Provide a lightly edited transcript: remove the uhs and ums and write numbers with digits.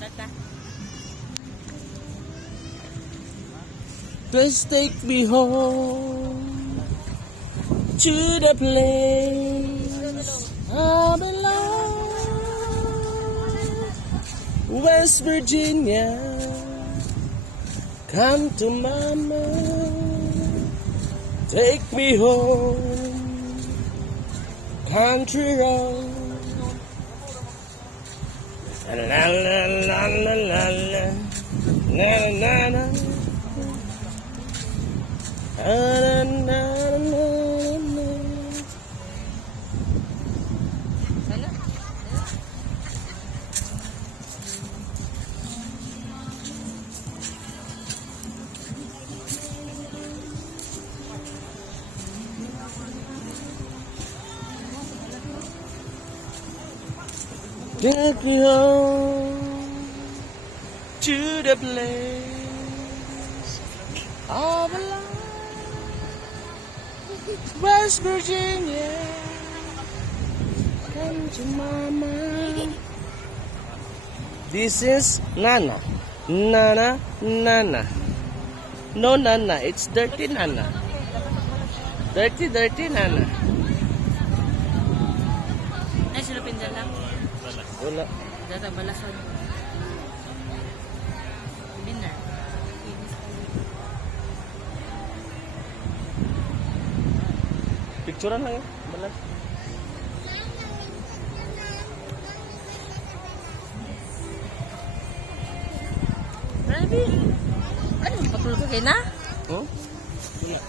Start na. Please take me home to the place I belong, West Virginia. Come to mama, take me home, country road. La la la la la la la la la la. Na, na, na, na. Sana? Take me home to the place I belong, West Virginia. Come to mama. This is Nana. Nana, Nana. No Nana, it's dirty Nana. Dirty, dirty Nana. Ay, silupin dyan lang. Wala. Data, balason. Dinner. Picturean lang yun. Balas. Grabe. Ano, patulog ka kayo na? Oh? Wala.